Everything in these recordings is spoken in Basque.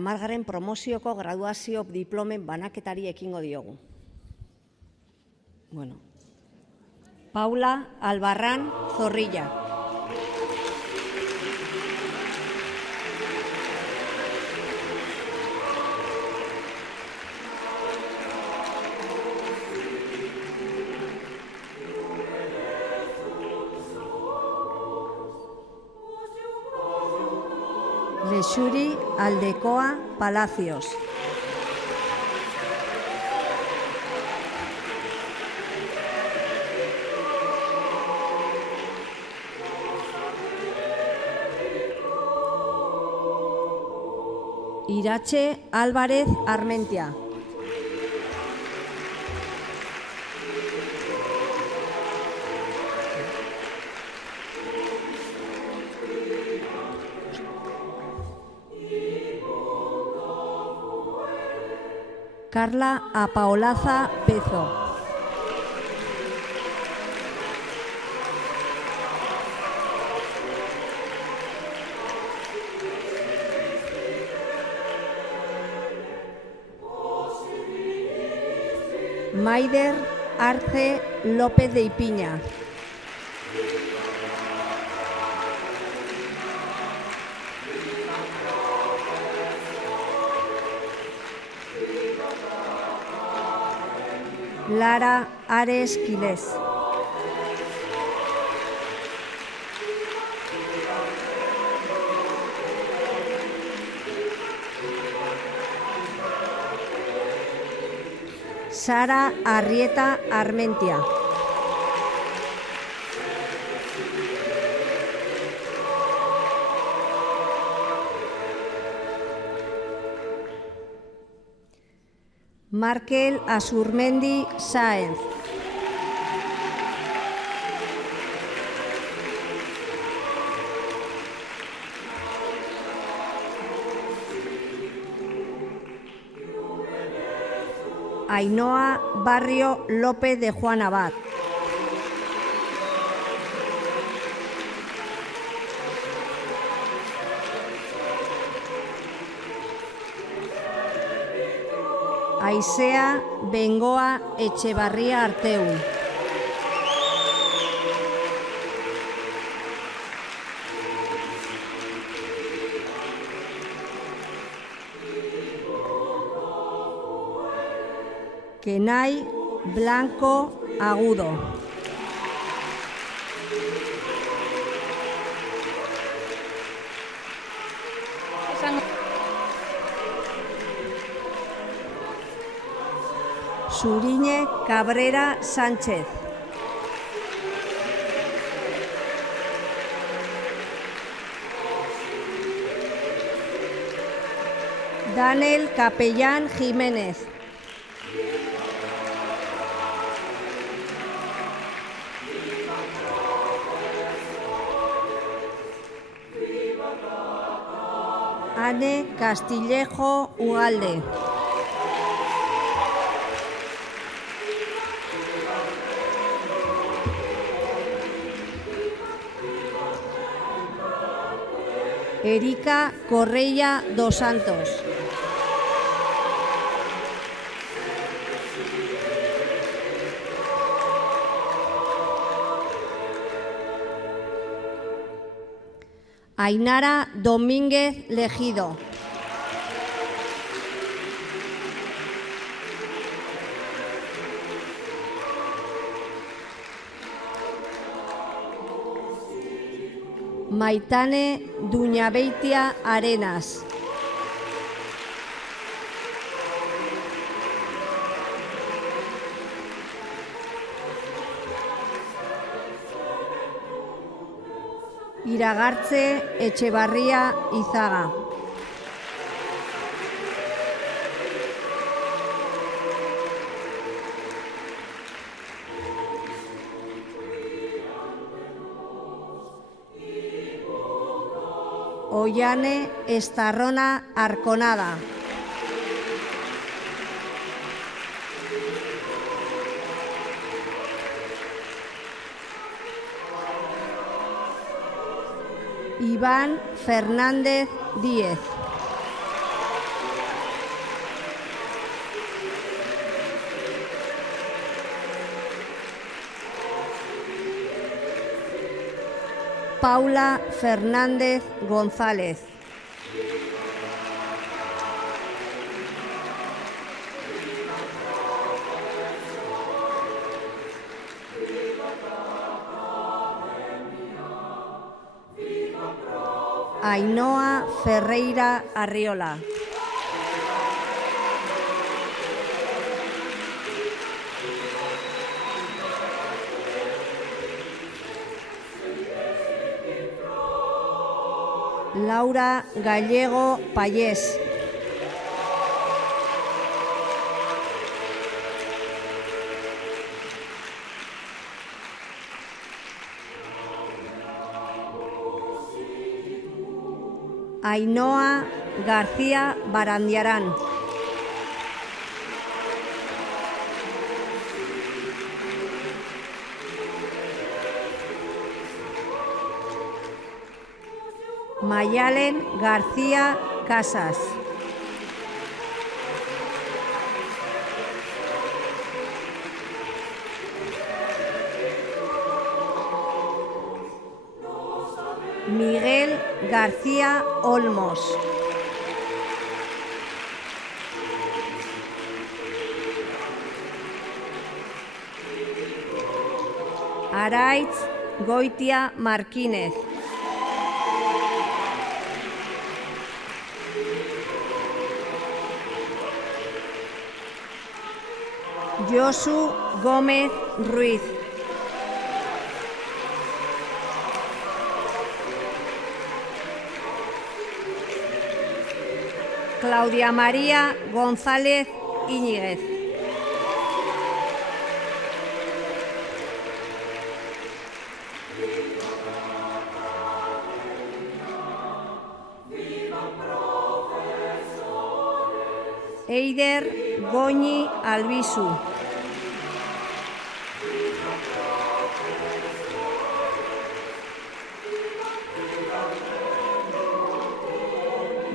10. promozioko graduazio diplomen banaketari ekingo diogu. Paula Albarrán Zorrilla. Lexuri Aldecoa Palacios. Irache Álvarez Armentia. Carla Apaolaza Pezo. Maider Arce López de Ipiña. Lara Ares Quilés. Sara Arrieta Armentia. Markel Asurmendi Sáenz. Ainhoa Barrio López de Juan Abad. Aisea Bengoa Echevarría Arteun. Kenay Blanco Agudo. Suriñe Cabrera Sánchez. Daniel Capellán Jiménez. Ane Castillejo Ugalde. Erika Correia dos Santos. Ainara Domínguez Legido. Maitane Duñabeitia Arenas. Iragartze Echevarría Izaga. Ollane Estarrona Arconada. Iván Fernández Díez. Paula Fernández González. Ainhoa Ferreira Arriola. Laura Gallego Pallés. Ainhoa García Barandiarán. Mayalen García Casas. Miguel García Olmos. Araitz Goitia Marquínez. Josu Gómez Ruiz. Claudia María González Íñiguez. Eider Goñi Albisu.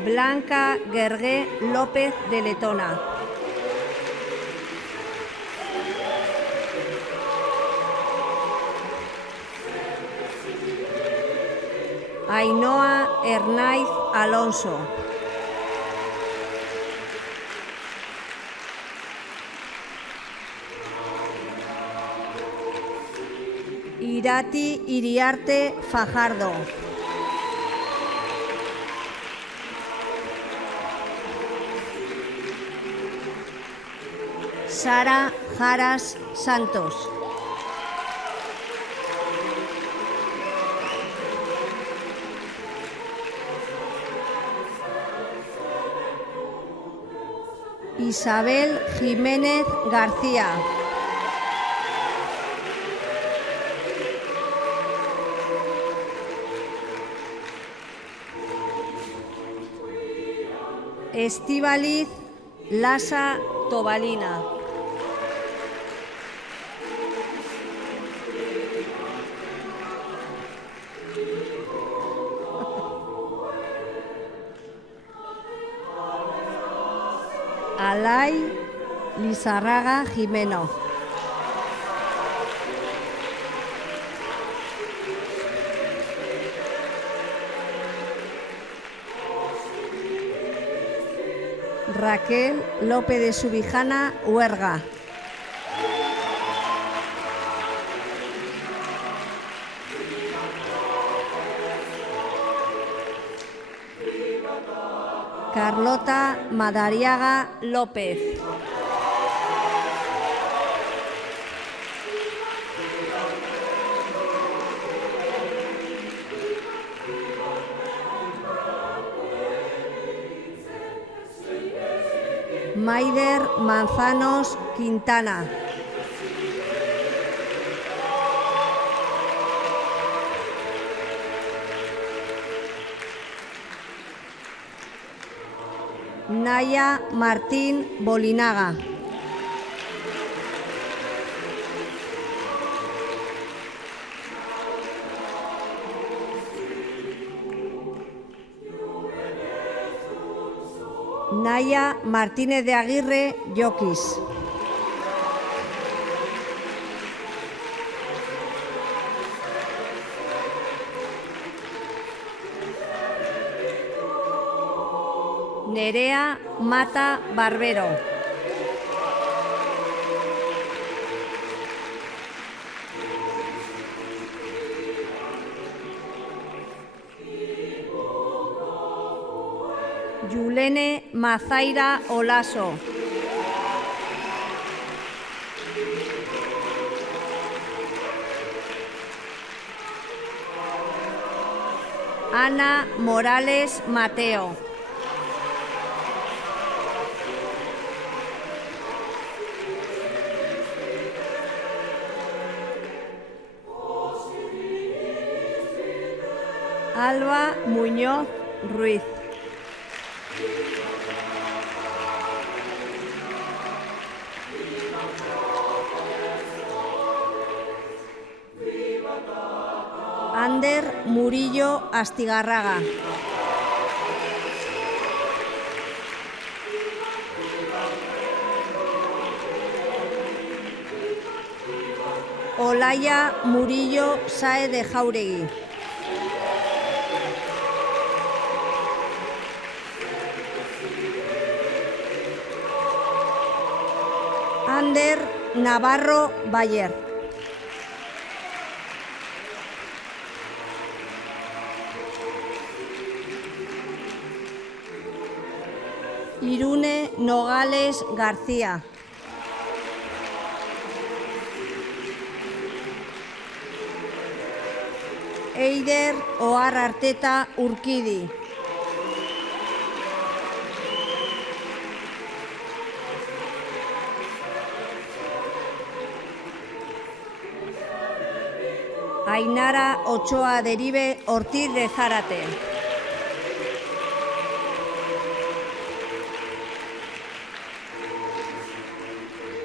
Blanca Guergué López de Letona. Ainhoa Hernaiz Alonso. Irati Iriarte Fajardo. Sara Jaras Santos. Isabel Jiménez García. Estíbaliz Lasa Tobalina. Alay Lizarraga Jimeno. Raquel López de Subijana Huerga. Carlota Madariaga López. Maider Manzanos Quintana. Naya Martín Bolinaga. Naya Martínez de Aguirre Lloquis. Nerea Mata Barbero. Yulene Mazaira Olaso. Ana Morales Mateo. Alba Muñoz Ruiz. Ander Murillo Astigarraga. Olaya Murillo Sae de Jauregui. Ander Navarro Bayer. Irune Nogales García. Eider Ohar Arteta Urquidi. Ainara Ochoa Deribe Ortiz de Zárate.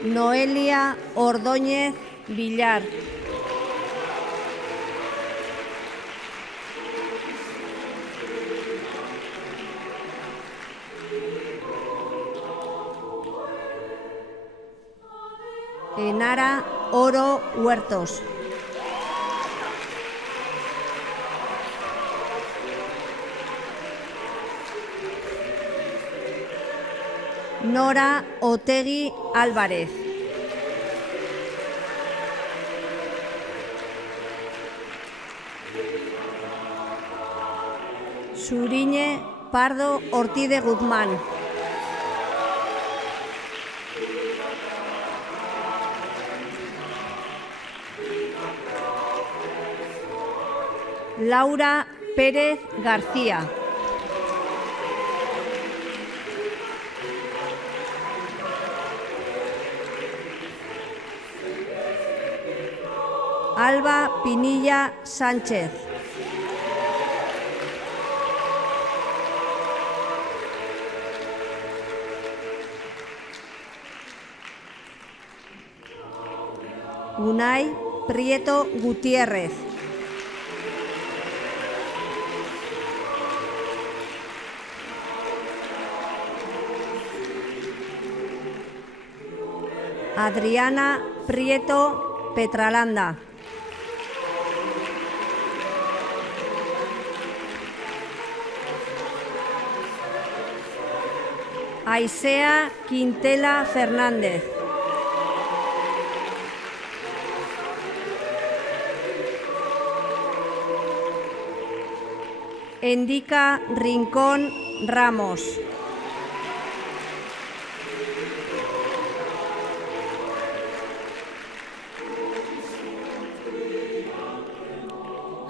Noelia Ordóñez Villar. Enara Oro Huertos. Nora Otegui Álvarez. Suriñe Pardo Ortiz de Guzmán. Laura Pérez García. Alba Pinilla Sánchez. Unai Prieto Gutiérrez. Adriana Prieto Petralanda. Aisea Quintela Fernández. Endica Rincón Ramos.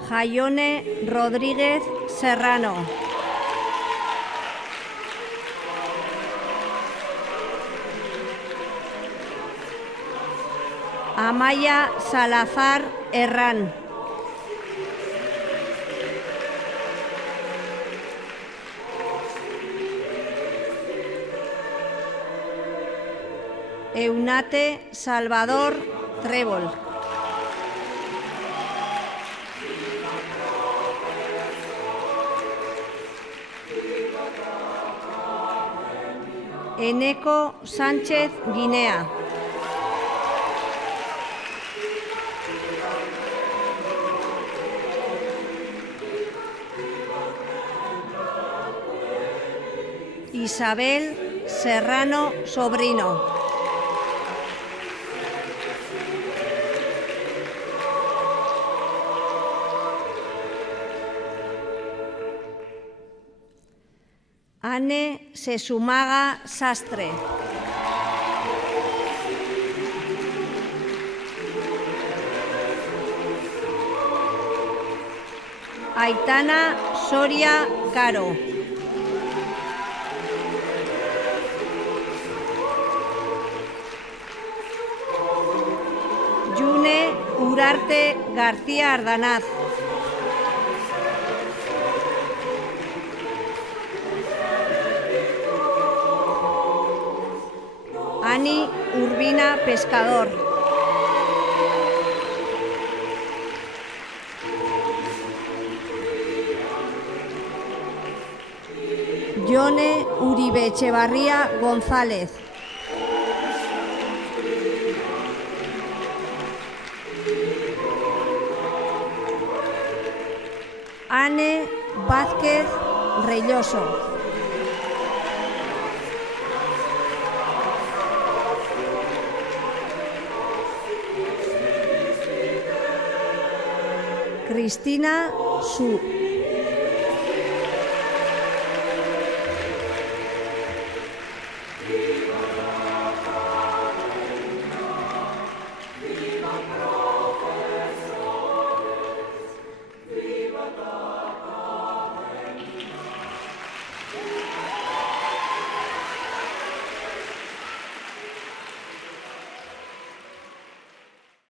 Jaione Rodríguez Serrano. Amaya Salazar Herrán. Eunate Salvador Trébol. Eneco Sánchez Guinea. Isabel Serrano Sobrino. Anne Sesumaga Sastre. Aitana Soria Caro. Yune Urarte García Ardanaz. Ani Urbina Pescador. Yone Uribe Echevarría González. Anne Vázquez Reyoso. Cristina Su.